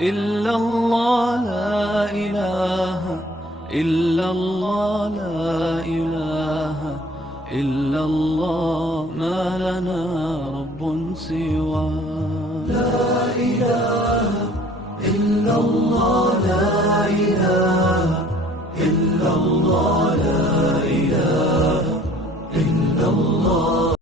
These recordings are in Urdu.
إلا الله لا إله إلا الله لا إله إلا الله ما لنا رب سوى لا إله إلا الله لا إله إلا الله لا إله إلا الله.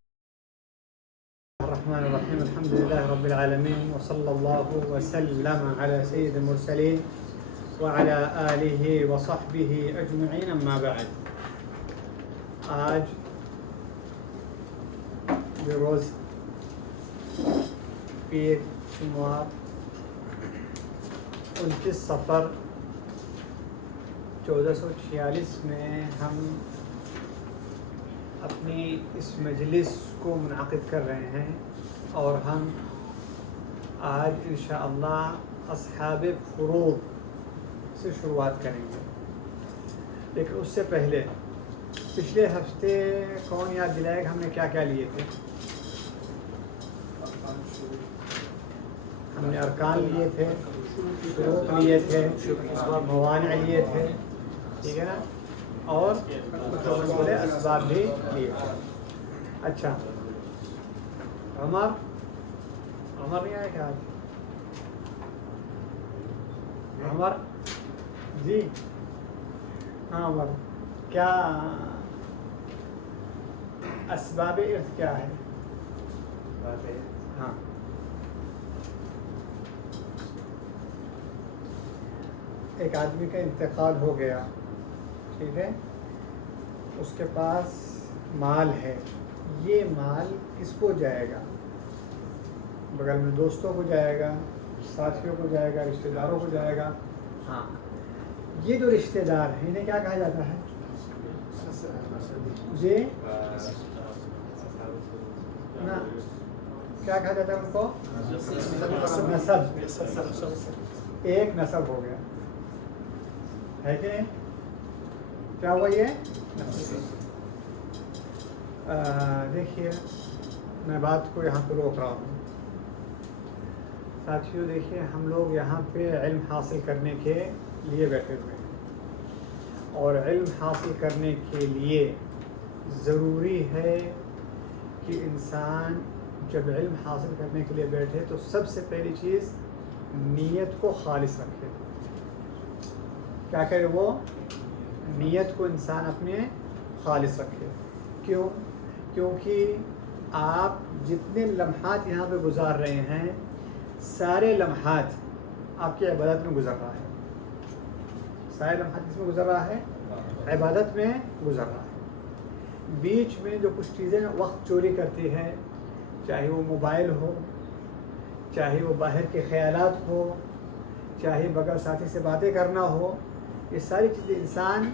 الرحمن الرحيم. الحمد لله رب العالمين، وصلى الله وسلم على سيد المرسلين وعلى آله وصحبه أجمعين. أما بعد، آج بروز پیر شمار 29 صفر 1446 میں ہم اپنی اس مجلس کو منعقد کر رہے ہیں، اور ہم آج انشاءاللہ اصحاب فروض سے شروعات کریں گے. لیکن اس سے پہلے پچھلے ہفتے کون یاد دلائے گا ہم نے کیا کیا لیے تھے؟ ہم نے ارکان لیے تھے، شروط لیے تھے، موانع لیے تھے، ٹھیک ہے نا، اور کچھ اسباب بھی لیے تھے. اچھا، عمر نہیں آئے کیا آج؟ عمر جی، ہاں عمر، کیا اسباب ارث کیا ہے؟ ہاں، ایک آدمی کا انتقال ہو گیا، ٹھیک ہے، اس کے پاس مال ہے. یہ مال کس کو جائے گا؟ بغل میں دوستوں کو جائے گا، ساتھیوں کو جائے گا، رشتہ داروں کو جائے گا. ہاں، یہ جو رشتہ دار ہیں انہیں کیا کہا جاتا ہے؟ جی نا، کیا کہا جاتا ہے ان کو؟ نسب. ایک نسب ہو گیا ہے کہ نہیں؟ کیا ہوا یہ؟ دیکھیے، میں بات کو یہاں پہ روک رہا ہوں. ساتھیوں دیکھیے، ہم لوگ یہاں پہ علم حاصل کرنے کے لیے بیٹھے ہوئے ہیں، اور علم حاصل کرنے کے لیے ضروری ہے کہ انسان جب علم حاصل کرنے کے لیے بیٹھے تو سب سے پہلی چیز نیت کو خالص رکھے. کیا کرے وہ؟ نیت کو انسان اپنے خالص رکھے. کیوں؟ کیونکہ آپ جتنے لمحات یہاں پہ گزار رہے ہیں، سارے لمحات آپ کی عبادت میں گزر رہا ہے. سارے لمحات کس میں گزر رہا ہے؟ عبادت میں گزر رہا ہے. بیچ میں جو کچھ چیزیں وقت چوری کرتی ہیں، چاہے وہ موبائل ہو، چاہے وہ باہر کے خیالات ہو، چاہے بغیر ساتھی سے باتیں کرنا ہو، یہ ساری چیزیں انسان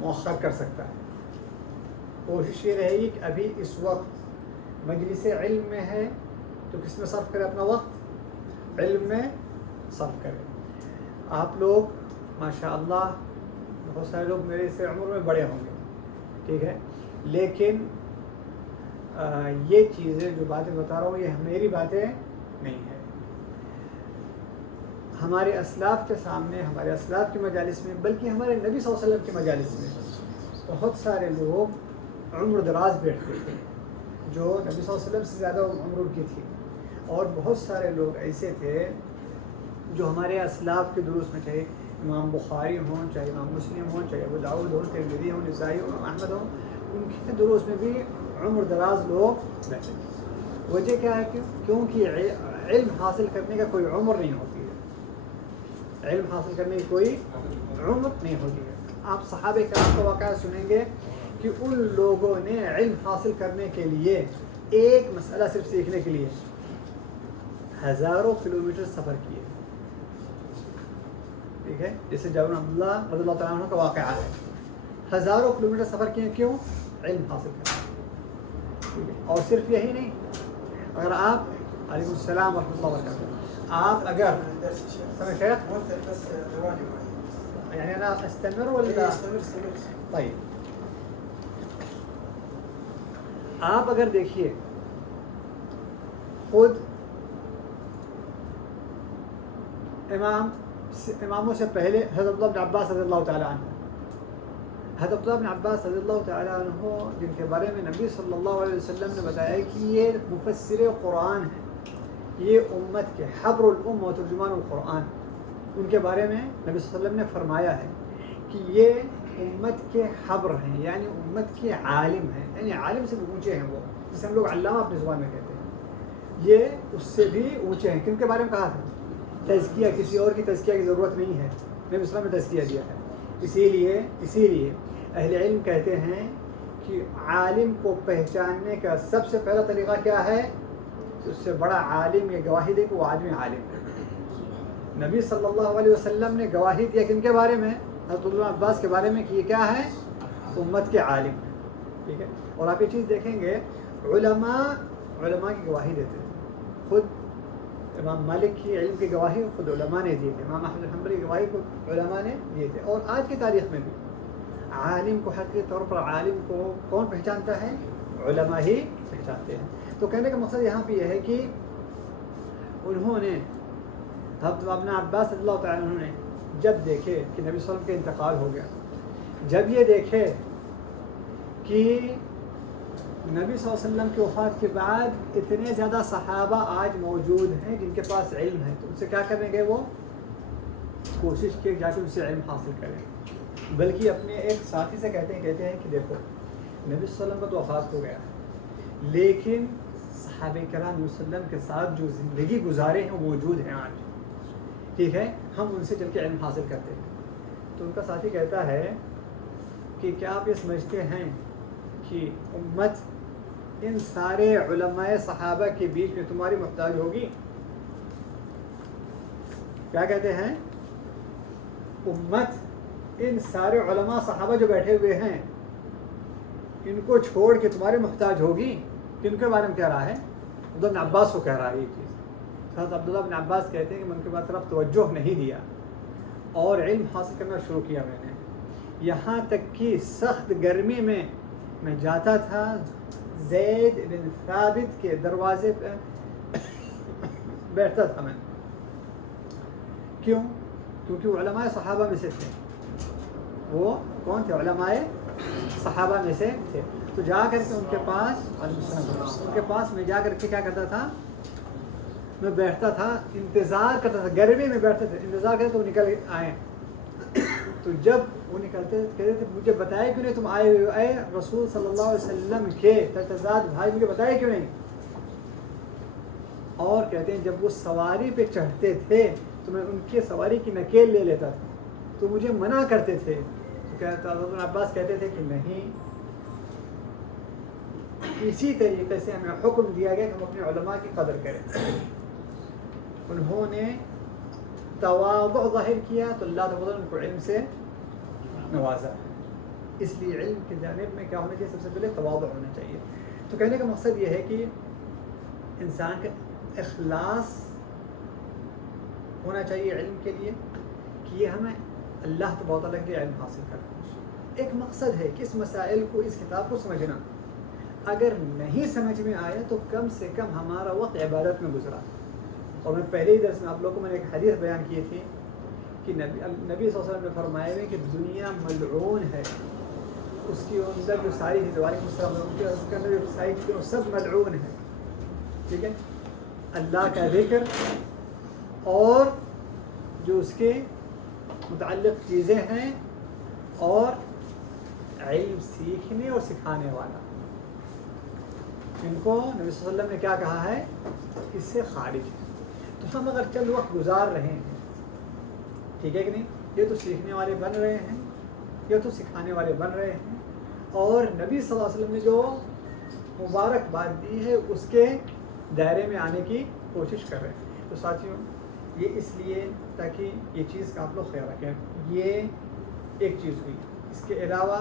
مؤخر کر سکتا ہے. کوشش یہ رہے گی کہ ابھی اس وقت مجلس علم میں ہے تو کس میں صرف کرے اپنا وقت؟ علم میں صرف کرے. آپ لوگ ماشاءاللہ بہت سارے لوگ میرے سے عمر میں بڑے ہوں گے، ٹھیک ہے، لیکن یہ چیزیں جو باتیں بتا رہا ہوں یہ میری باتیں نہیں ہیں. ہمارے اسلاف کے سامنے، ہمارے اسلاف کی مجالس میں، بلکہ ہمارے نبی صلی اللہ علیہ وسلم کی مجالس میں بہت سارے لوگ عمر دراز بیٹھتے تھے، جو نبی صلی اللہ علیہ وسلم سے زیادہ عمر کی تھی. اور بہت سارے لوگ ایسے تھے جو ہمارے اسلاف کے دروس میں، چاہے امام بخاری ہوں، چاہے امام مسلم ہوں، چاہے ابو داؤد ہوں، ترمذی ہوں، نسائی ہوں، احمد ہوں، ان کے دروس میں بھی عمر دراز لوگ بیٹھے. وجہ کیا ہے؟ کیونکہ علم حاصل کرنے کا کوئی عمر نہیں ہوتی ہے. علم حاصل کرنے کی کوئی عمر نہیں ہوتی ہے. آپ صحابہ کرام کا واقعہ سنیں گے کہ ان لوگوں نے علم حاصل کرنے کے لیے، ایک مسئلہ صرف سیکھنے کے لیے ہزاروں کلومیٹر سفر کیے. ٹھیک ہے، جیسے جابر بن عبداللہ رضی اللہ تعالیٰ عنہ کا واقعہ ہے. ہزاروں کلومیٹر سفر کیے، کیوں؟ علم حاصل کرنے. اور صرف یہی نہیں، اگر آپ علیکم السلام ورحمۃ اللہ وبرکاتہ، آپ اگر سمجھ شیخ يعني أنا أستمر ولا طيب، آپ اگر دیکھیے خود اماموں سے پہلے حضرت عبداللہ بن عباس رضی اللہ تعالیٰ عنہ، حضرت عبداللہ بن عباس رضی اللہ تعالیٰ عنہ جن کے بارے میں نبی صلی اللہ علیہ وسلم نے بتایا کہ یہ مفسر قرآن ہیں، یہ امت کے حبر الام و ترجمان القرآن، ان کے بارے میں نبی صلی اللہ علیہ وسلم نے فرمایا ہے کہ یہ امت کے حبر ہیں، یعنی امت کے عالم ہیں، یعنی عالم سے بھی اونچے ہیں وہ، جسے ہم لوگ علامہ اپنی زبان میں کہتے ہیں، یہ اس سے بھی اونچے ہیں۔ کن کے بارے میں کہا تھا؟ تزکیہ، کسی اور کی تزکیہ کی ضرورت نہیں ہے، نبی صلی اللہ علیہ وسلم نے تزکیہ دیا ہے۔ اسی لیے اہل علم کہتے ہیں کہ عالم کو پہچاننے کا سب سے پہلا طریقہ کیا ہے؟ اس سے بڑا عالم یہ گواہی دے کہ وہ آدمی عالم ہے۔ نبی صلی اللہ علیہ وسلم نے گواہی دیا کن کے بارے میں؟ حضرت عبداللہ عباس کے بارے میں کہ یہ کیا ہے؟ امت کے عالم ہے، ٹھیک ہے۔ اور آپ یہ چیز دیکھیں گے علماء کی گواہی دیتے ہیں، خود امام مالک کی علم کی گواہی خود علماء نے دی تھی، امام احمد بن حنبل کی گواہی خود علماء نے دی تھی، اور آج کی تاریخ میں بھی عالم کو حقیقی طور پر عالم کو کون پہچانتا ہے؟ علماء ہی پہچانتے ہیں۔ تو کہنے کا مقصد یہاں پہ یہ ہے کہ انہوں نے حضرت ابن عباس رضی اللہ تعالیٰ عنہ نے جب دیکھے کہ نبی صلی اللہ علیہ وسلم کا انتقال ہو گیا، جب یہ دیکھے کہ نبی صلی اللہ علیہ وسلم کی وفات کے بعد اتنے زیادہ صحابہ آج موجود ہیں جن کے پاس علم ہے، تو ان سے کیا کریں گے؟ وہ کوشش کی جا کے ان سے علم حاصل کریں، بلکہ اپنے ایک ساتھی سے کہتے ہیں کہ دیکھو نبی صلی اللہ علیہ وسلم کا تو وفات ہو گیا، لیکن صحابہ کرام صلی اللہ علیہ وسلم کے ساتھ جو زندگی گزارے ہیں وہ موجود ہیں آج، ٹھیک ہے، ہم ان سے چل کے علم حاصل کرتے ہیں۔ تو ان کا ساتھی کہتا ہے کہ کیا آپ یہ سمجھتے ہیں کہ امت ان سارے علماء صحابہ کے بیچ میں تمہاری محتاج ہوگی؟ کیا کہتے ہیں؟ امت ان سارے علماء صحابہ جو بیٹھے ہوئے ہیں ان کو چھوڑ کے تمہارے محتاج ہوگی؟ کن کے بارے میں کہہ رہا ہے؟ عبداللہ بن عباس کو کہہ رہا ہے یہ چیز۔ حضرت عبداللہ بن عباس کہتے ہیں کہ میں ان کے بعد طرف توجہ نہیں دیا اور علم حاصل کرنا شروع کیا میں نے، یہاں تک کہ سخت گرمی میں جاتا تھا زید بن ثابت کے دروازے پہ بیٹھتا تھا میں۔ کیوں؟ کیونکہ وہ علماء صحابہ میں سے تھے۔ وہ کون تھے؟ علماء صحابہ میں سے تھے۔ تو جا کر کے ان کے پاس میں جا کر کے کیا کرتا تھا؟ میں بیٹھتا تھا، انتظار کرتا تھا، گرمی میں بیٹھتے تھے، انتظار کرتے تو نکل آئے۔ تو جب وہ نکلتے کہتے تھے مجھے بتایا کیوں نہیں تم آئے ہوئے؟ اے رسول صلی اللہ علیہ وسلم کے ترتزاد بھائی مجھے بتایا کیوں نہیں؟ اور کہتے ہیں جب وہ سواری پہ چڑھتے تھے تو میں ان کی سواری کی نکیل لے لیتا تھا، تو مجھے منع کرتے تھے۔ تو کہتا ابن عباس کہتے تھے کہ نہیں، اسی طریقے سے ہمیں حکم دیا گیا کہ ہم اپنے علماء کی قدر کریں۔ انہوں نے تواضع ظاہر کیا تو اللہ تعالیٰ ان کو علم سے نوازا، اس لیے علم کی جانب میں کیا ہونا چاہیے؟ سب سے پہلے تواضع ہونا چاہیے۔ تو کہنے کا مقصد یہ ہے کہ انسان کا اخلاص ہونا چاہیے علم کے لیے، کہ یہ ہمیں اللہ تعالیٰ کے علم حاصل کرنا۔ ایک مقصد ہے کہ اس مسائل کو، اس کتاب کو سمجھنا، اگر نہیں سمجھ میں آیا تو کم سے کم ہمارا وقت عبادت میں گزرا۔ اور میں پہلے ہی درس میں آپ لوگوں کو میں نے ایک حدیث بیان کی تھی کہ نبی صلی اللہ علیہ وسلم نے فرمایا ہے کہ دنیا ملعون ہے، اس کی اندر جو ساری چیزیں، وعلیکم السلام، اس کے اندر جو ساری چیزیں وہ سب ملعون ہیں، ٹھیک ہے، اللہ کا ذکر اور جو اس کے متعلق چیزیں ہیں، اور علم سیکھنے اور سکھانے والا، ان کو نبی صلی اللہ علیہ وسلم نے کیا کہا ہے؟ اس سے خارج ہے۔ تو ہم اگر چند وقت گزار رہے ہیں، ٹھیک ہے کہ نہیں، یہ تو سیکھنے والے بن رہے ہیں، یہ تو سکھانے والے بن رہے ہیں، اور نبی صلی اللہ علیہ وسلم نے جو مبارک بات دی ہے اس کے دائرے میں آنے کی کوشش کر رہے ہیں۔ تو ساتھیوں، یہ اس لیے تاکہ یہ چیز کا آپ لوگ خیال رکھیں۔ یہ ایک چیز ہوئی۔ اس کے علاوہ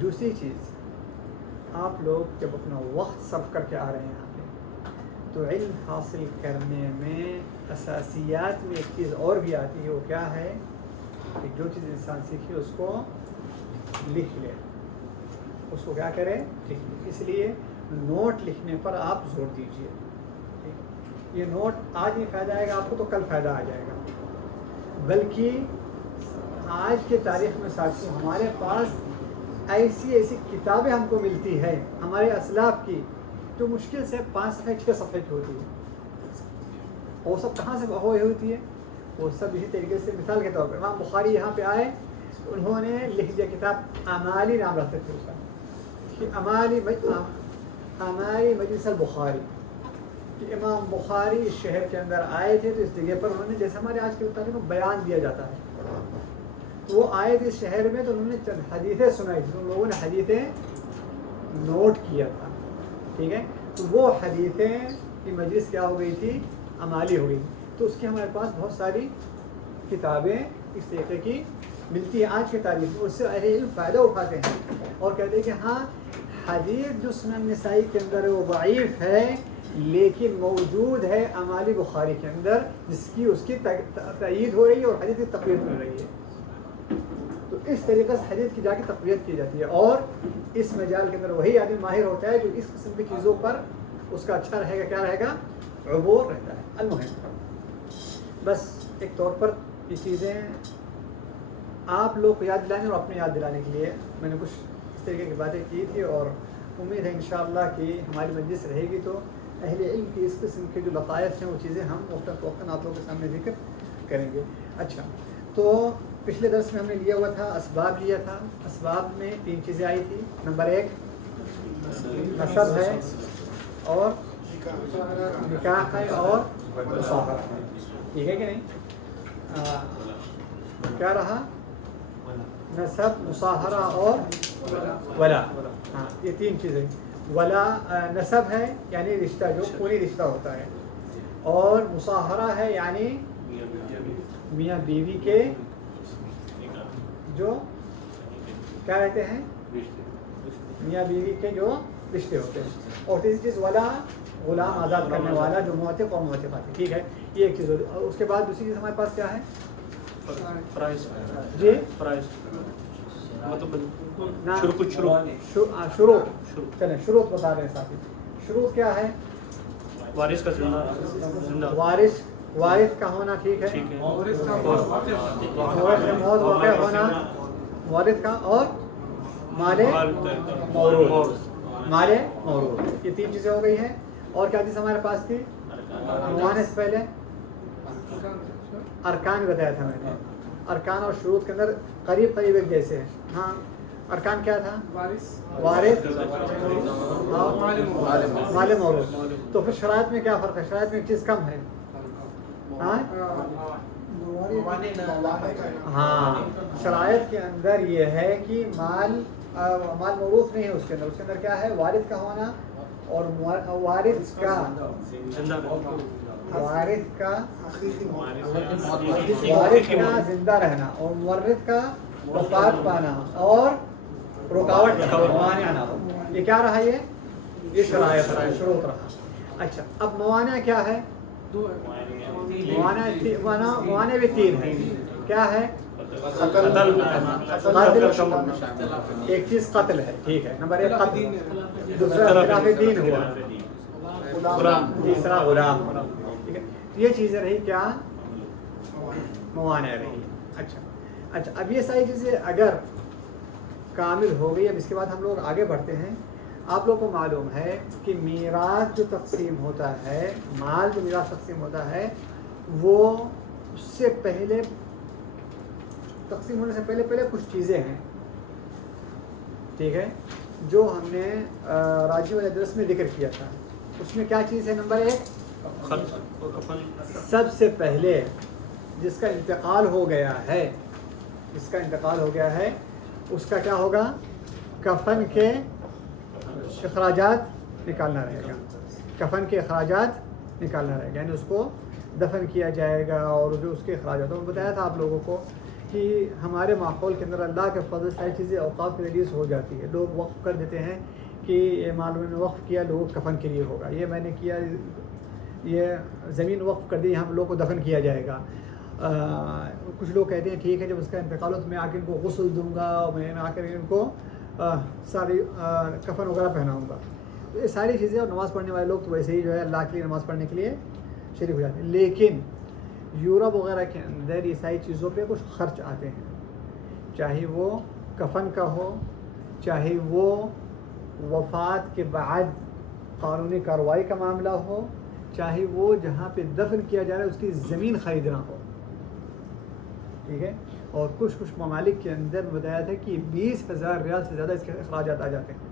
دوسری چیز، آپ لوگ جب اپنا وقت صرف کر کے آ رہے ہیں یہاں پہ، تو علم حاصل کرنے میں اساسیات میں ایک چیز اور بھی آتی ہے، وہ کیا ہے کہ جو چیز انسان سیکھے اس کو لکھ لے، اس کو کیا کرے؟ لکھ لے۔ اس لیے نوٹ لکھنے پر آپ زور دیجیے، یہ نوٹ آج نہیں فائدہ آئے گا آپ کو تو کل فائدہ آ جائے گا، بلکہ آج کے تاریخ میں ساتھیوں ہمارے پاس ایسی کتابیں ہم کو ملتی ہے ہمارے اسلاف کی جو مشکل سے 5 صفحے 6 صفحے کی ہوتی ہے. وہ سب کہاں سے ہوتی ہے؟ وہ سب اسی طریقے سے مثال کے طور پر امام بخاری یہاں پہ آئے، انہوں نے لکھ دیا کتاب اعمالی نام رکھتے تھے اس کا، کہ اعمالی مجلس البخاری، کہ امام بخاری اس شہر کے اندر آئے تھے تو اس جگہ پر انہوں نے جیسے ہمارے آج کے مطابق بیان دیا جاتا ہے، وہ آئے تھے اس شہر میں تو انہوں نے چند حدیثیں سنائی تھی، ان لوگوں نے حدیثیں نوٹ کیا تھا. ٹھیک ہے، تو وہ حدیثیں کی مجلس کیا ہو گئی تھی؟ عمالی ہو گئی. تو اس کی ہمارے پاس بہت ساری کتابیں اس طریقے کی ملتی ہیں آج کی تاریخ میں، اس سے اہل علم فائدہ اٹھاتے ہیں اور کہتے ہیں کہ ہاں حدیث جو سنن نسائی کے اندر ہے وہ ضعیف ہے لیکن موجود ہے عمالی بخاری کے اندر، جس کی اس کی تائید ہو رہی ہے اور حدیث کی تقویت مل رہی ہے. تو اس طریقے سے حدیث کی جا کے تقویت کی جاتی ہے، اور اس مجال کے اندر وہی آدمی ماہر ہوتا ہے جو اس قسم کی چیزوں پر اس کا اچھا رہے گا، کیا رہے گا؟ عبور رہتا ہے. المهم بس ایک طور پر یہ چیزیں آپ لوگ کو یاد دلانے اور اپنے یاد دلانے کے لیے میں نے کچھ اس طریقے کی باتیں کی تھی، اور امید ہے انشاءاللہ کہ ہماری مجلس رہے گی تو اہل علم کی اس قسم کے جو لطائف ہیں وہ چیزیں ہم وقتاً فوقتاً آپ لوگوں کے سامنے ذکر کریں گے. اچھا، تو پچھلے درس میں ہم نے لیا ہوا تھا اسباب لیا تھا. اسباب میں 3 چیزیں آئی تھی. نمبر 1 نسب ہے اور نکاح ہے اور مصاہرہ ہے. ٹھیک ہے کہ نہیں؟ کیا رہا؟ نسب، مصاہرہ اور ولا. ہاں، یہ 3 چیزیں. ولا نسب ہے یعنی رشتہ جو خونی رشتہ ہوتا ہے، اور مصاہرہ ہے یعنی میاں بیوی کے جو کیا رہتے ہیں؟ میاں بیوی کے جو رشتے ہوتے ہیں. اور تیسری چیز ولا غلام آزاد کرنے والا جو معتق اور معتقہ ہے. ٹھیک ہے، یہ ایک چیز ہوتی ہے. اور اس کے بعد دوسری چیز ہمارے پاس کیا ہے؟ جی شروط. چلیں شروط بتا رہے ہیں ساتھی. شروط کیا ہے؟ وارث کا زندہ وارث کا ہونا. ٹھیک ہے، وارث کا موت واقع ہونا وارث کا، اور مال موروث. یہ 3 چیزیں ہو گئی ہیں. اور کیا چیز ہمارے پاس تھی؟ موانس. پہلے ارکان بتایا تھا میں نے. ارکان اور شروط کے اندر قریب ایک جیسے ہیں. ہاں، ارکان کیا تھا؟ وارث مال موروث. تو پھر شرائط میں کیا فرق ہے؟ شرائط میں ایک چیز کم ہے. ہاں، شرائط کے اندر یہ ہے کہ مال موروث نہیں ہے اس کے اندر کیا ہے؟ وارث کا ہونا، اور وارث کا زندہ رہنا، اور مورث کا وفات پانا، اور رکاوٹ موانع نہ ہو. یہ کیا رہا؟ یہ شرائط رہا، شروط رہا. اچھا، اب موانع کیا ہے؟ موانع بھی 3 ہے. کیا ہے؟ قتل. ایک چیز قتل ہے. ٹھیک ہے، نمبر 1 قتل. دوسرا خلاف دین ہوا. تیسرا غلام. ٹھیک ہے، یہ چیزیں رہی کیا؟ موانع رہی. اچھا، اب یہ ساری چیزیں اگر کامل ہو گئی. اب اس کے بعد ہم لوگ آگے بڑھتے ہیں. آپ لوگوں کو معلوم ہے کہ میراث جو تقسیم ہوتا ہے، مال جو میراث تقسیم ہوتا ہے، وہ اس سے پہلے تقسیم ہونے سے پہلے کچھ چیزیں ہیں. ٹھیک ہے، جو ہم نے راجی والے درس میں ذکر کیا تھا. اس میں کیا چیز ہے؟ نمبر 1 سب سے پہلے جس کا انتقال ہو گیا ہے، اس کا کیا ہوگا؟ کفن کے اخراجات نکالنا رہے گا. یعنی اس کو دفن کیا جائے گا، اور جو اس کے اخراجات. میں بتایا تھا آپ لوگوں کو کہ ہمارے ماحول کے اندر اللہ کے فضل سے چیزیں اوقاف کے ریلیز ہو جاتی ہے. لوگ وقف کر دیتے ہیں کہ یہ مال میں نے وقف کیا، لوگ کفن کے لیے ہوگا. یہ میں نے کیا، یہ زمین وقف کر دی، یہاں لوگوں کو دفن کیا جائے گا. کچھ لوگ کہتے ہیں ٹھیک ہے جب اس کا انتقال ہو تو میں آ کے ان کو غسل دوں گا، اور میں آ کر ان کو ساری کفن وغیرہ پہناؤں گا. تو یہ ساری چیزیں. اور نماز پڑھنے والے لوگ تو ویسے ہی جو ہے اللہ کے لیے نماز پڑھنے کے لیے شریک ہو جاتے ہیں. لیکن یورپ وغیرہ کے اندر یہ ساری چیزوں پہ کچھ خرچ آتے ہیں, چاہے وہ کفن کا ہو, چاہے وہ وفات کے بعد قانونی کارروائی کا معاملہ ہو, چاہے وہ جہاں پہ دفن کیا جا رہا ہے اس کی زمین خریدنا ہو. ٹھیک ہے, اور کچھ ممالک کے اندر بتایا تھا کہ 20,000 ریال سے زیادہ اس کے اخراجات آ جاتے ہیں.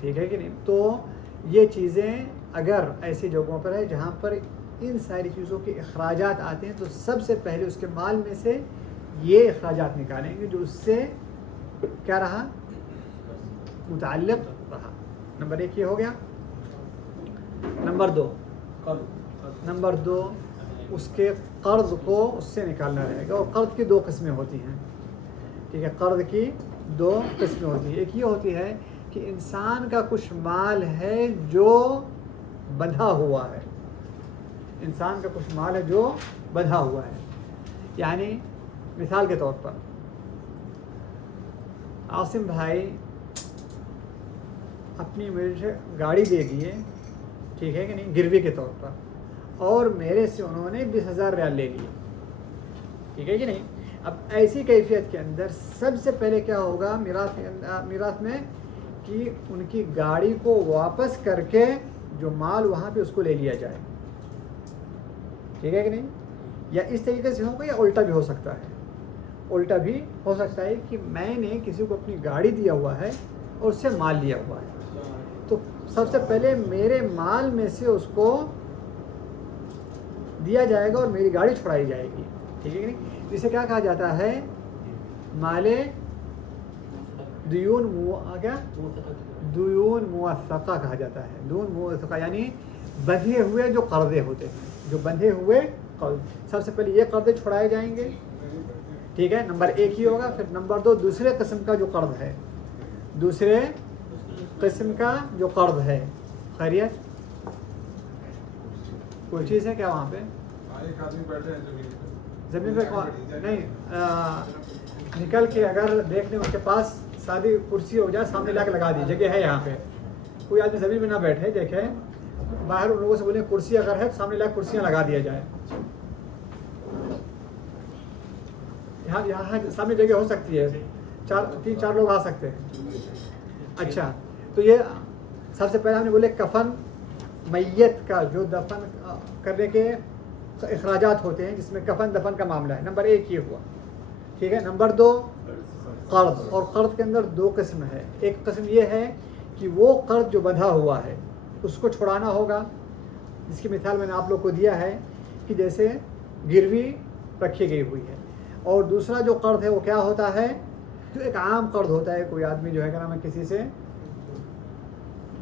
ٹھیک ہے کہ نہیں. تو یہ چیزیں اگر ایسی جگہوں پر ہے جہاں پر ان ساری چیزوں کے اخراجات آتے ہیں تو سب سے پہلے اس کے مال میں سے یہ اخراجات نکالیں گے جو اس سے کیا رہا, متعلق رہا. نمبر 1 یہ ہو گیا. نمبر 2 اس کے قرض کو اس سے نکالنا رہے گا. اور قرض کی 2 قسمیں ہوتی ہیں. ٹھیک ہے, قرض کی 2 قسمیں ہوتی ہیں. ایک یہ ہوتی ہے کہ انسان کا کچھ مال ہے جو بندھا ہوا ہے. انسان کا کچھ مال ہے جو بندھا ہوا ہے. یعنی مثال کے طور پر عاصم بھائی اپنی مجھے گاڑی دے دیے, ٹھیک ہے کہ نہیں, گروی کے طور پر, اور میرے سے انہوں نے 20,000 ریال لے لیے. ٹھیک ہے کہ نہیں. اب ایسی کیفیت کے اندر سب سے پہلے کیا ہوگا میراث میں کہ ان کی گاڑی کو واپس کر کے جو مال وہاں پہ اس کو لے لیا جائے. ٹھیک ہے کہ نہیں. یا اس طریقے سے ہوگا یا الٹا بھی ہو سکتا ہے. الٹا بھی ہو سکتا ہے کہ میں نے کسی کو اپنی گاڑی دیا ہوا ہے اور اس سے مال لیا ہوا ہے, تو سب سے پہلے میرے مال میں سے اس کو دیا جائے گا اور میری گاڑی چھڑائی جائے گی. ٹھیک ہے کہ نہیں. جسے کیا کہا جاتا ہے, مال دیون موثقہ کہا جاتا ہے. دیون موثقہ یعنی بندھے ہوئے جو قرضے ہوتے ہیں, جو بندھے ہوئے قرض. سب سے پہلے یہ قرضے چھڑائے جائیں گے. ٹھیک ہے, نمبر 1 ہی ہوگا. پھر نمبر 2 دوسرے قسم کا جو قرض ہے, دوسرے قسم کا جو قرض ہے. خیریت کوئی چیز ہے کیا وہاں پہ؟ ایک آدمی بیٹھے ہیں زمین پہ نہیں, نکل کے اگر دیکھ لیں اس کے پاس سادی کرسی ہو جائے سامنے لا کے لگا دی, جگہ ہے یہاں پہ. کوئی آدمی زمین میں نہ بیٹھے, دیکھیں باہر ان لوگوں سے بولیں کرسی اگر ہے سامنے لا کے کرسیاں لگا دیا جائے. یہاں سامنے جگہ ہو سکتی ہے, 3-4 لوگ آ سکتے ہیں. اچھا, تو یہ سب سے پہلے ہم نے بولے کفن, میت کا جو دفن کرنے کے اخراجات ہوتے ہیں جس میں کفن دفن کا معاملہ ہے. نمبر 1 یہ ہوا. ٹھیک ہے. نمبر 2 قرض. اور قرض کے اندر 2 قسم ہے. ایک قسم یہ ہے کہ وہ قرض جو بندھا ہوا ہے اس کو چھڑانا ہوگا, جس کی مثال میں نے آپ لوگ کو دیا ہے کہ جیسے گروی رکھی گئی ہوئی ہے. اور دوسرا جو قرض ہے وہ کیا ہوتا ہے, جو ایک عام قرض ہوتا ہے. کوئی آدمی جو ہے کہ کسی سے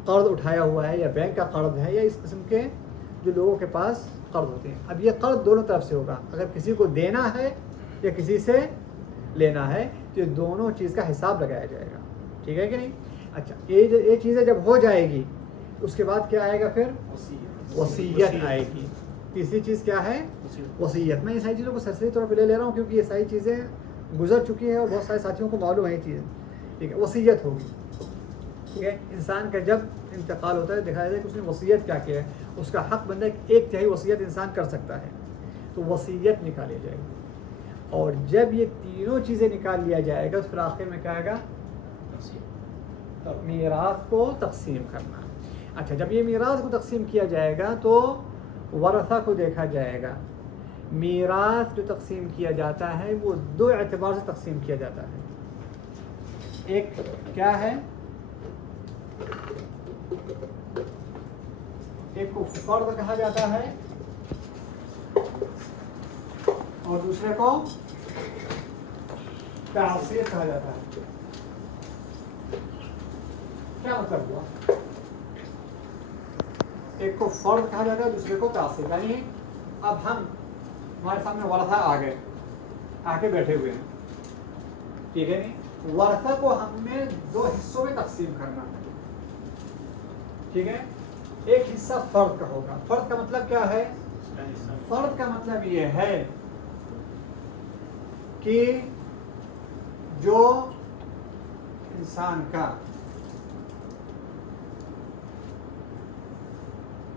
قرض اٹھایا ہوا ہے یا بینک کا قرض ہے یا اس قسم کے جو لوگوں کے پاس قرض ہوتے ہیں. اب یہ قرض دونوں طرف سے ہوگا, اگر کسی کو دینا ہے یا کسی سے لینا ہے تو یہ دونوں چیز کا حساب لگایا جائے گا. ٹھیک ہے کہ نہیں. اچھا, یہ چیزیں جب ہو جائے گی اس کے بعد کیا آئے گا, پھر وصیت آئے گی. تیسری چیز کیا ہے, وصیت. میں یہ ساری چیزوں کو سرسری طور پہ لے رہا ہوں کیونکہ یہ ساری چیزیں گزر چکی ہیں اور بہت سارے ساتھیوں کو معلوم ہے یہ چیزیں. ٹھیک ہے, وصیت ہوگی. ٹھیک ہے, انسان کا جب انتقال ہوتا ہے دکھایا جائے کہ اس نے وصیت کیا کیا ہے. اس کا حق بندہ 1/3 وصیت انسان کر سکتا ہے, تو وصیت نکالی جائے گی. اور جب یہ تینوں چیزیں نکال لیا جائے گا تو پھر آخر میں کیا آئے گا, میراث کو تقسیم کرنا. اچھا, جب یہ میراث کو تقسیم کیا جائے گا تو ورثہ کو دیکھا جائے گا. میراث جو تقسیم کیا جاتا ہے وہ 2 اعتبار سے تقسیم کیا جاتا ہے. ایک کیا ہے, ایک کو فرض کہا جاتا ہے اور دوسرے کو تعصیب کہا جاتا ہے. کیا مطلب ہوا, ایک کو فرض کہا جاتا ہے دوسرے کو تعصیب. یعنی اب ہم ہمارے سامنے ورثہ آ گئے, آ کے بیٹھے ہوئے ہیں. ٹھیک ہے نہیں, ورثہ کو ہم نے 2 حصوں میں تقسیم کرنا ہے. ٹھیک ہے, ایک حصہ فرد کا ہوگا. فرد کا مطلب کیا ہے, فرد کا مطلب یہ ہے کہ جو انسان کا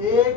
1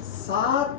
7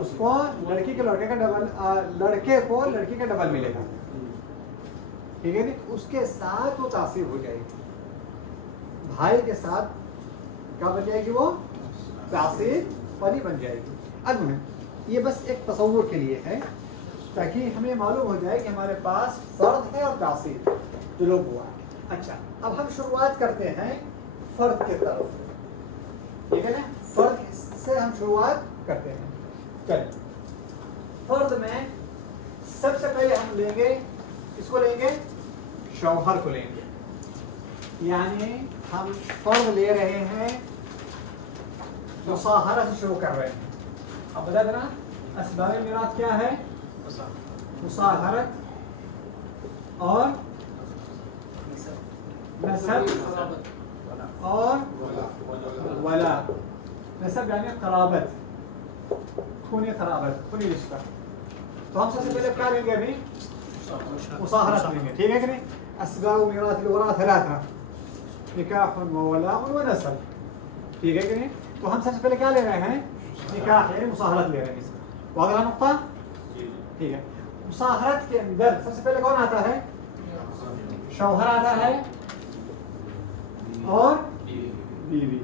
اس کو لڑکی کے لڑکے کا ڈبل لڑکے کو لڑکی کا ڈبل ملے گا. ٹھیک ہے نا. اس کے ساتھ وہ تعصیب ہو جائے گی. بھائی کے ساتھ کیا بن جائے گی؟ وہ تعصیب پری بن جائے گی. اب یہ بس ایک تصور کے لیے ہے تاکہ ہمیں معلوم ہو جائے کہ ہمارے پاس فرد ہے اور تعصیب جو لوگ ہوا ہے. اچھا اب ہم شروعات کرتے ہیں فرد کے طرف. ٹھیک ہے نا. فرد سے ہم شروعات کرتے ہیں. چلیے فرد میں سب سے پہلے ہم لیں گے اس کو لیں گے شوہر کو لیں گے. یعنی ہم فرد لے رہے ہیں مصاہرہ سے شروع کر رہے ہیں. اب بتا دینا اسباب میراث کیا ہے؟ مصاہرت اور نسب اور ولا. نسب یعنی قرابت، خونی قرابت، خونی رشتہ. تو ہم سب سے پہلے کیا لیں گے؟ ابھی مصاہرت لیں گے. ٹھیک ہے کہ نہیں. اسباب میراث الوراث ثلاثہ، نکاح وولاء ونسب. ٹھیک ہے کہ نہیں. تو ہم سب سے پہلے کیا لے رہے ہیں؟ نکاح یعنی مصاہرت لے رہے ہیں. واضح نقطہ؟ ٹھیک ہے. مصاہرت کے اندر سب سے پہلے کون آتا ہے؟ شوہر آتا ہے اور بیوی.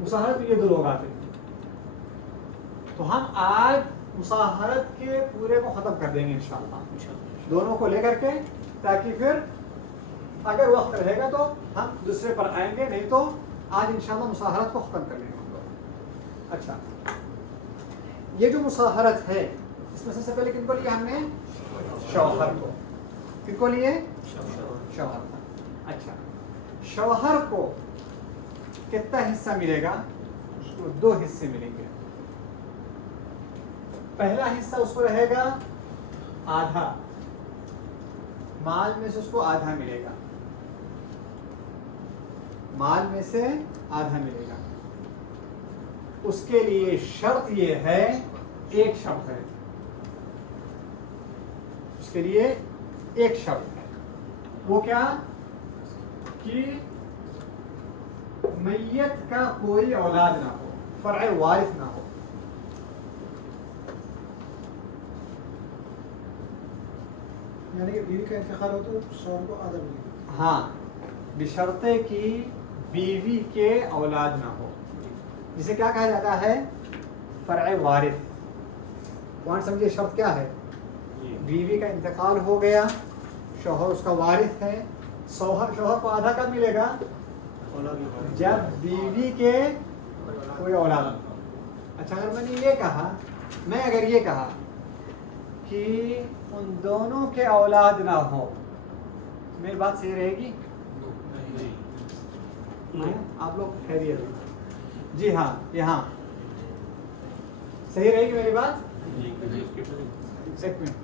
مصاہرت میں یہ دو لوگ آتے ہیں. تو ہم آج مصاہرت کے پورے کو ختم کر دیں گے انشاءاللہ، دونوں کو لے کر کے، تاکہ پھر اگر وقت رہے گا تو ہم دوسرے پر آئیں گے، نہیں تو آج انشاءاللہ مصاہرت کو ختم کر لیں گے ہم لوگ. اچھا یہ جو مصاہرت ہے اس میں سب سے پہلے کن کو لیا ہم نے؟ شوہر کو. کن کو لیے؟ شوہر کو. اچھا شوہر کو کتنا حصہ ملے گا؟ اس کو 2 حصے ملیں گے. پہلا حصہ اس کو رہے گا آدھا، مال میں سے اس کو آدھا ملے گا. مال میں سے آدھا ملے گا. اس کے لیے شرط یہ ہے، ایک شرط ہے اس کے لیے، ایک شرط ہے. وہ کیا؟ کہ میت کا کوئی اولاد نہ ہو، فرع وارث نہ ہو. یعنی کہ بیوی کا انتقال ہو تو شوہر کو آدھا ملے گا. ہاں بشرطے کی بیوی کے اولاد نہ ہو، جسے کیا کہا جاتا ہے؟ فرع وارث. پوائنٹ سمجھیے. شرط کیا ہے؟ بیوی کا انتقال ہو گیا، شوہر اس کا وارث ہے. شوہر کو آدھا کب ملے گا؟ جب بیوی کے کوئی اولاد ہو. اچھا اگر میں اگر یہ کہا کہ ان دونوں کے اولاد نہ ہو، میری بات صحیح رہے گی؟ آپ لوگ خیریت؟ جی ہاں یہاں صحیح رہے گی میری بات؟ ایک منٹ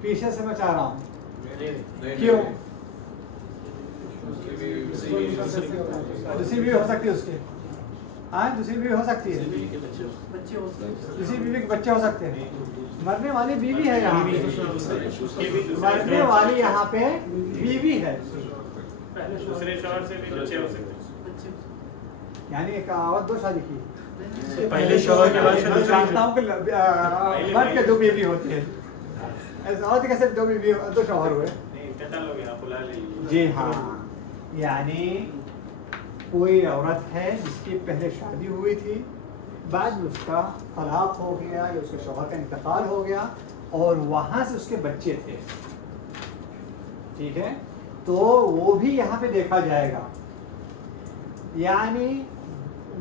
پیچھے سے میں چاہ رہا ہوں. کیوں؟ دوسری بیوی ہو سکتی ہے اس کے. ہاں دوسری بیوی ہو سکتی ہے، دوسری بیوی کے بچے ہو سکتے ہیں. مرنے والی بیوی ہے یہاں پہ، مرنے والی یہاں پہ بیوی ہے. دوسرے شوہر سے بھی بچے ہو سکتے ہیں. یعنی ایک عورت 2 شادی کی، پہلے شوہر کے بعد میں جانتا ہوں کہ مرد کے 2 بیوی ہوتی ہے. عورت کیسے 2 بیوی 2 شوہر ہوئے؟ جی ہاں. یعنی کوئی عورت ہے جس کی پہلے شادی ہوئی تھی، بعد میں اس کا طلاق ہو گیا یا اس کے شوہر کا انتقال ہو گیا اور وہاں سے اس کے بچے تھے. ٹھیک ہے. تو وہ بھی یہاں پہ دیکھا جائے گا. یعنی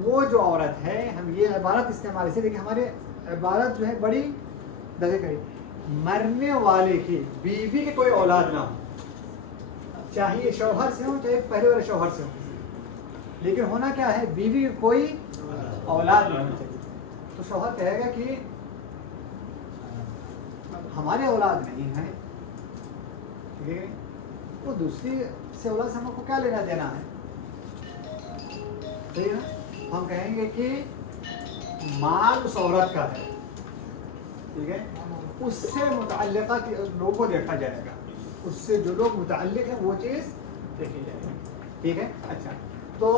وہ جو عورت ہے، ہم یہ عبارت استعمال اسے دیکھیں، ہمارے عبارت جو ہے بڑی درجے کری، مرنے والے کی بیوی کے کوئی اولاد نہ ہو، چاہیے شوہر سے ہو چاہے پہلے والے شوہر سے ہو، لیکن ہونا کیا ہے؟ بیوی کوئی اولاد نہیں ہونی چاہیے. تو شوہر کہے گا کہ ہمارے اولاد نہیں ہے، ٹھیک ہے، وہ دوسری سے اولاد سے ہم کو کیا لینا دینا ہے؟ ٹھیک ہے نا. ہم کہیں گے کہ مال اس عورت کا ہے، ٹھیک ہے، اس سے متعلقہ لوگوں کو دیکھا جائے گا، اس سے جو لوگ متعلق ہیں وہ چیز دیکھی جائے گی. ٹھیک ہے. اچھا تو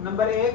نمبر 1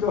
2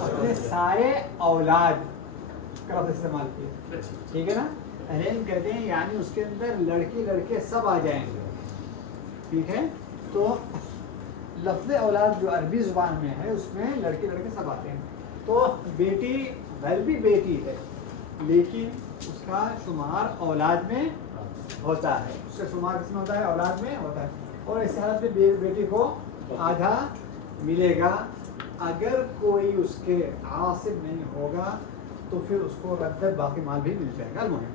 اپنے سارے اولاد کا لفظ استعمال کیا. ٹھیک ہے نا. اہل علم کہتے ہیں یعنی اس کے اندر لڑکی لڑکے سب آ جائیں گے. ٹھیک ہے. تو لفظ اولاد جو عربی زبان میں ہے اس میں لڑکے لڑکے سب آتے ہیں. تو بیٹی بھل بھی بیٹی ہے لیکن اس کا شمار اولاد میں ہوتا ہے. اس کا شمار کس میں ہوتا ہے؟ اولاد میں ہوتا ہے. اور اس حالت میں بیٹی کو آدھا ملے گا. اگر کوئی اس کے عاصب نہیں ہوگا تو پھر اس کو ردت باقی مال بھی مل جائے گا. المهم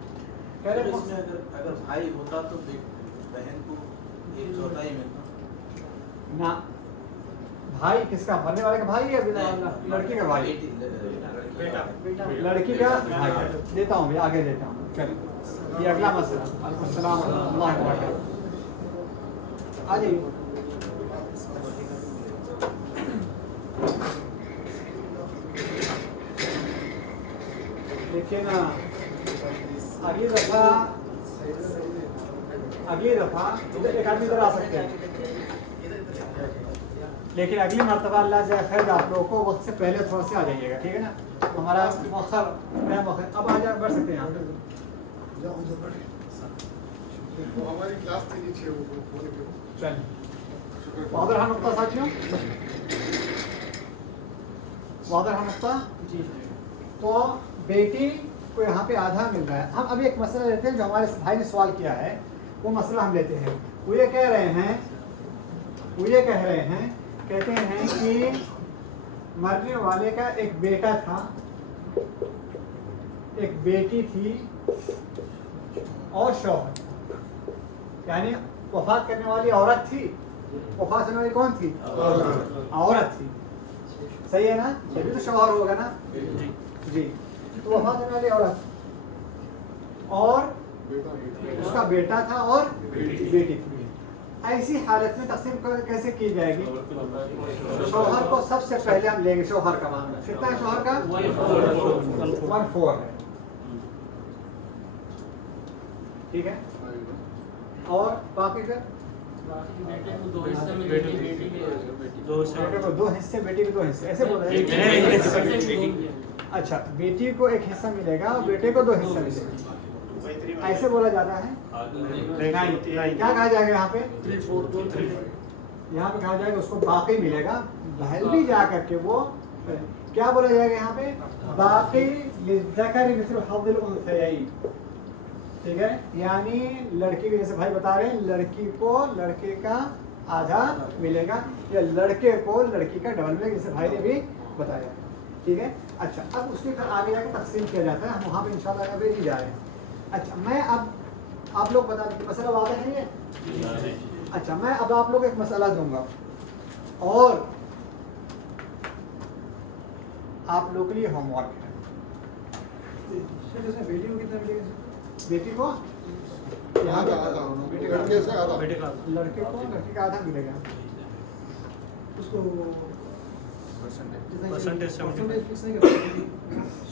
پہلے اس میں اگر بھائی ہوتا تو بہن کو ایک چوتھائی ملتا. نہ بھائی کس کا؟ مرنے والے کا بھائی ہے لڑکی کا بھائی؟ لڑکی کا بھائی. دیتا ہوں آگے دیتا ہوں. چلیے یہ اگلا مسئلہ. السلام ورحمۃ اللہ وبرکاتہ. آ جائیے. لیکن اگلی دفعہ ایک آدمی ادھر آ سکتے ہیں لیکن اگلی مرتبہ اللہ جائے خیر آپ لوگوں کو وقت سے پہلے تھوڑا سے آ جائیے گا. ٹھیک ہے نا. ہمارا مؤخر اب آ جائے بڑھ سکتے ہیں یہاں پہ. ہماری کلاس کے نیچے چلیے واضح رہا نقطہ ساتھیوں. واضح رہا نقطہ. تو بیٹی کو یہاں پہ آدھا مل رہا ہے. ہم ابھی ایک مسئلہ لیتے ہیں جو ہمارے بھائی نے سوال کیا ہے. وہ مسئلہ ہم لیتے ہیں. وہ یہ کہہ رہے ہیں کہتے ہیں کہ مرنے والے کا ایک بیٹا تھا ایک بیٹی تھی اور شوہر یعنی وفات کرنے والی عورت تھی. وفات کرنے والی کون تھی؟ عورت تھی. صحیح ہے نا. تبھی تو شوہر ہوگا نا. جی. تو وفات کرنے والی عورت اور اس کا بیٹا تھا اور بیٹی تھی. ایسی حالت میں تقسیم کیسے کی جائے گی؟ شوہر کو سب سے پہلے ہم لیں گے. شوہر کا معاملہ کتنا ہے؟ شوہر کا 1/4 ہے. ٹھیک ہے. اور باقی پھر بیٹے کو 2 حصے ملے گی. بیٹے کو 2 حصے بیٹی کو 2 حصے ایسے بول رہے ہیں. اچھا بیٹی کو 1 حصہ ملے گا اور بیٹے کو 2 حصہ ملے گا ایسے بولا جاتا ہے. کیا کہا جائے گا یہاں پہ؟ یہاں پہ کہا جائے گا اس کو باقی ملے گا. بہل بھی جا کر کے وہ کیا بولا جائے گا یہاں پہ؟ باقی للذکر مثل حظ الانثیین. ٹھیک ہے. یعنی لڑکی کے جیسے بھائی بتا رہے ہیں لڑکی کو لڑکے کا آدھا ملے گا یا لڑکے کو لڑکی کا ڈبل ملے گا جیسے بھائی نے بھی بتایا. ٹھیک ہے. اچھا اب اس کے پھر آگے جا کے تقسیم کیا جاتا ہے. ہم وہاں پہ انشاءاللہ ابھی نہیں جا رہے ہیں. اچھا میں اب آپ لوگ بتا دیں کہ مسئلہ واضح ہے یہ. اچھا میں اب آپ لوگ ایک مسئلہ دوں گا اور آپ لوگ کے لیے ہوم ورک ہے. بیٹی کو کتنا ملے گا؟ بیٹی کو لڑکے سے آدھا. لڑکے کو لڑکی کا آدھا ملے گا. اس کو percentage فکس نہیں کرتے.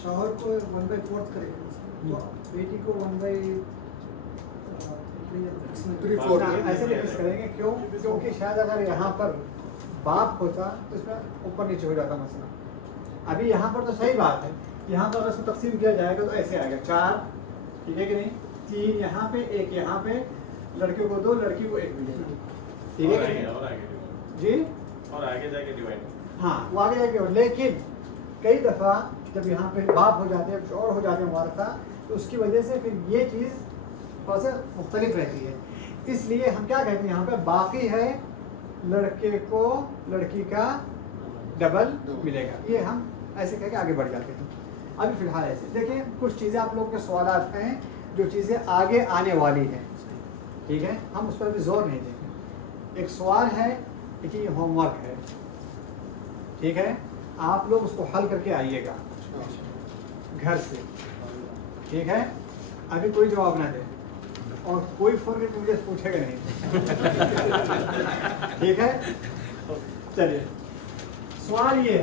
شوہر کو 1/4 کرے گا تو بیٹی کو 1/3 ایسے بھی فکس کریں گے. کیوں؟ کیونکہ شاید اگر یہاں پر باپ ہوتا تو اس میں اوپر نیچے ہو جاتا مسئلہ. ابھی یہاں پر تو صحیح بات ہے. یہاں پر اس کو تقسیم کیا جائے گا تو ایسے آئے گا 4. ٹھیک ہے کہ نہیں. 3 یہاں پہ 1 یہاں پہ. لڑکے کو 2 لڑکی کو 1 ملے گا. ٹھیک ہے کہ نہیں جی. اور آگے جا کے ڈیوائڈ. ہاں وہ آگے جائے گا. لیکن کئی دفعہ جب یہاں پہ باپ ہو جاتے ہیں کچھ اور ہو جاتے ہیں وارثہ تو اس کی وجہ سے پھر یہ چیز تھوڑا سا مختلف رہتی ہے. اس لیے ہم کیا کہتے ہیں یہاں پہ باقی ہے لڑکے کو لڑکی کا ڈبل ملے گا. یہ ہم ایسے کہہ کے آگے بڑھ جاتے ہیں. ابھی فی الحال ایسے دیکھیں کچھ چیزیں آپ لوگوں کے سوالات ہیں جو چیزیں آگے آنے والی ہیں. ٹھیک ہے. ہم اس پر بھی زور نہیں دیں گے. ایک سوال ہے لیکن یہ ہوم ورک ہے. ٹھیک ہے. آپ لوگ اس کو حل کر کے آئیے گا گھر سے. ٹھیک ہے. ابھی کوئی جواب نہ دے اور کوئی فون کر کے مجھے پوچھے گا نہیں. ٹھیک ہے. چلیے سوال یہ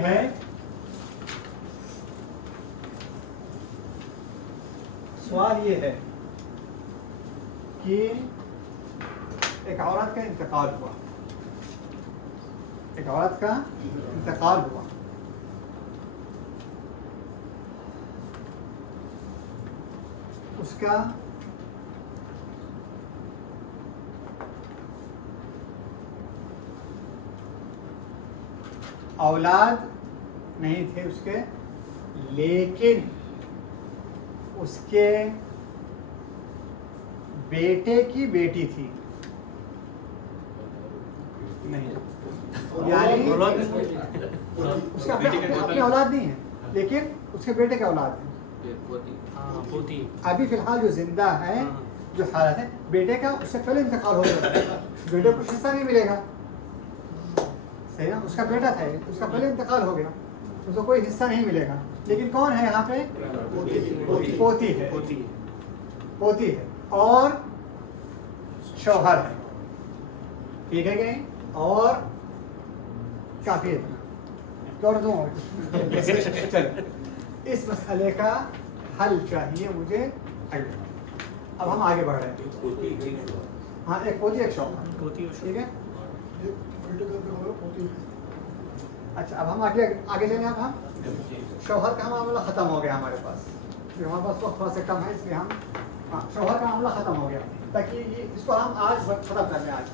ہے کہ ایک عورت کا انتقال ہوا. ایک عورت کا انتقال ہوا اس کا اولاد نہیں تھے اس کے، لیکن اس کے بیٹے کی بیٹی تھی. نہیں یعنی اس کا اپنی اولاد نہیں ہے لیکن اس کے بیٹے کا اولاد ہے. ابھی فی الحال جو زندہ ہے، جو حالت ہے، بیٹے کا اس سے پہلے انتقال ہو گیا، بیٹے کو کچھ حصہ نہیں ملے گا. صحیح نا؟ اس کا بیٹا تھا، اس کا پہلے انتقال ہو گیا، اس کو کوئی حصہ نہیں ملے گا. لیکن کون ہے یہاں پہ؟ پوتی ہے، پوتی ہے اور شوہر ہے. ٹھیک ہے کہ نہیں؟ اور کافی ہے اور دوں. چل اس مسئلے کا حل چاہیے مجھے. اب ہم آگے بڑھ رہے ہیں. ہاں ایک پوتی ایک شوہر. ٹھیک ہے. اچھا اب ہم آگے چلیں. اب ہم شوہر کا معاملہ ختم ہو گیا ہمارے پاس، ہمارے پاس وقت تھوڑا سا کم ہے، اس لیے ہم شوہر کا معاملہ ختم ہو گیا تاکہ اس کو ہم آج ختم کر لیں. آج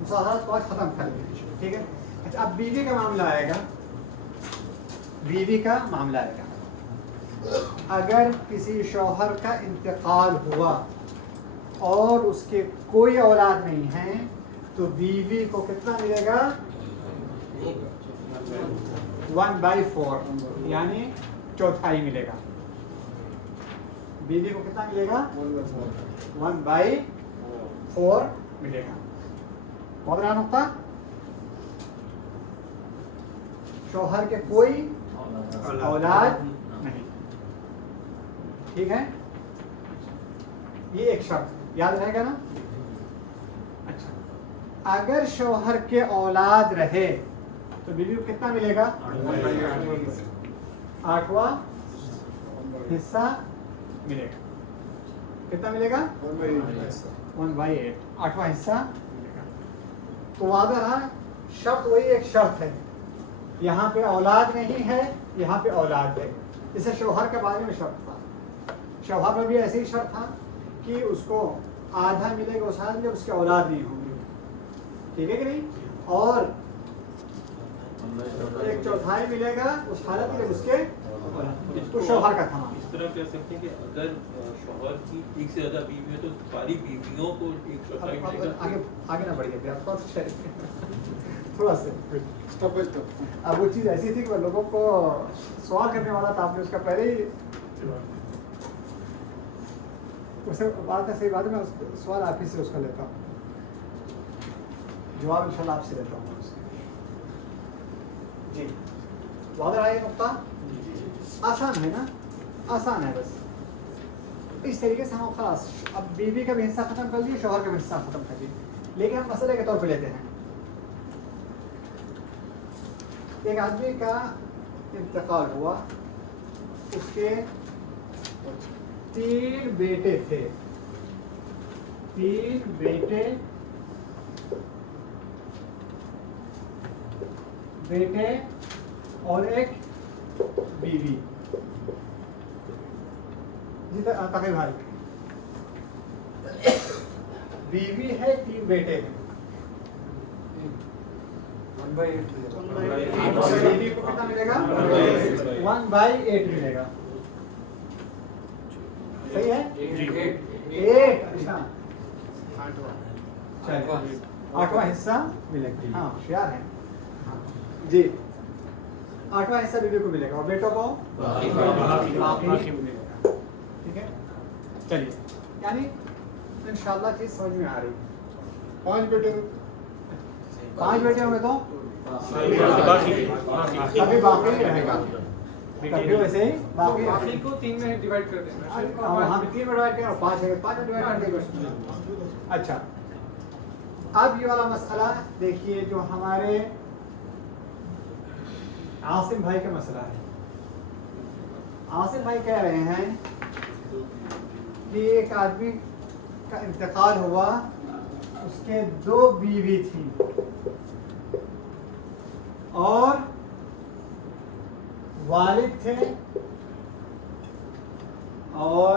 مساحات کو آج ختم کر لیں. ٹھیک ہے. اچھا اب بیوی کا معاملہ آئے گا. بیوی کا معاملہ آئے گا. اگر کسی شوہر کا انتقال ہوا اور اس کے کوئی اولاد نہیں ہے تو بیوی کو کتنا ملے گا؟ 1/4 یعنی چوتھائی ملے گا. بیوی کو کتنا ملے گا؟ 1/4 ملے گا. بہت بڑا نقطہ. شوہر کے کوئی اولاد نہیں. ٹھیک ہے. یہ ایک شرط یاد رہے گا نا. اچھا اگر شوہر کے اولاد رہے تو بیوی کو کتنا ملے گا؟ 8واں حصہ ملے گا. کتنا ملے گا؟ 1/8 8واں حصہ ملے گا. تو واضح رہا. شرط وہی ایک شرط ہے. یہاں پہ اولاد نہیں ہے، یہاں پہ اولاد ہے. جیسے شوہر کے بارے میں شرط تھا، شوہر میں بھی ایسی شرط تھا کہ اس کو آدھا ملے گا اس حالت میں اس کے اولاد نہیں ہوں گے. ٹھیک ہے کہ نہیں؟ اور 1/4 ملے گا اس حالت میں اس کے تو شوہر کا تھا. اس طرح کہہ سکتے ہیں کہ اگر شوہر کی ایک سے زیادہ بیوی ہے تو ساری بیویوں کو 1/4 ملے گا. آگے نہ بڑھیے تھوڑا سا. اب وہ چیز ایسی تھی کہ لوگوں کو سوال کرنے والا تھا، آپ نے اس کا پہلے ہی اسے بات ہے. صحیح بات ہے. میں سوال آپ ہی سے اس کا لیتا ہوں، جواب ان شاء اللہ آپ سے لیتا ہوں. جی واضح ہے یہ نقطہ. آسان ہے نا، آسان ہے. بس اس طریقے سے ہم خلاص اب بیوی کا بھی حصہ ختم کر دیے، شوہر کا بھی حصہ ختم کر دیے. لیکن ہم مسئلے کے طور پہ لیتے ہیں. ایک آدمی کا انتقال ہوا، اس کے 3 بیٹے تھے. 3 بیٹے اور ایک بیوی. جی تقی بھائی، بیوی ہے، 3 بیٹے ہیں. 1/8 بیوی کو کتنا ملے گا؟ 1/8 ملے گا. صحیح ہے. 8 اچھا 8واں حصہ ملے گا. ہاں ہوشیار ہے. جی 8واں حصہ بیوی کو ملے گا اور بیٹوں کو باقی ملے گا. ٹھیک ہے. چلیے یعنی انشاءاللہ چیز سمجھ میں آ رہی ہے. 5 بیٹے ہوں گے تو ابھی باقی رہے گا. ویسے ہی باقی کو 3 میں ڈیوائڈ کر دیں. ہم 3 میں ڈیوائڈ کریں اور 5 ہے 5 میں ڈیوائڈ کر دیں. اچھا اب یہ والا مسئلہ دیکھیے جو ہمارے عاصم بھائی کا مسئلہ ہے. عاصم بھائی کہہ رہے ہیں کہ ایک آدمی کا انتقال ہوا، اس کے 2 بیوی تھی اور والد تھے اور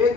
1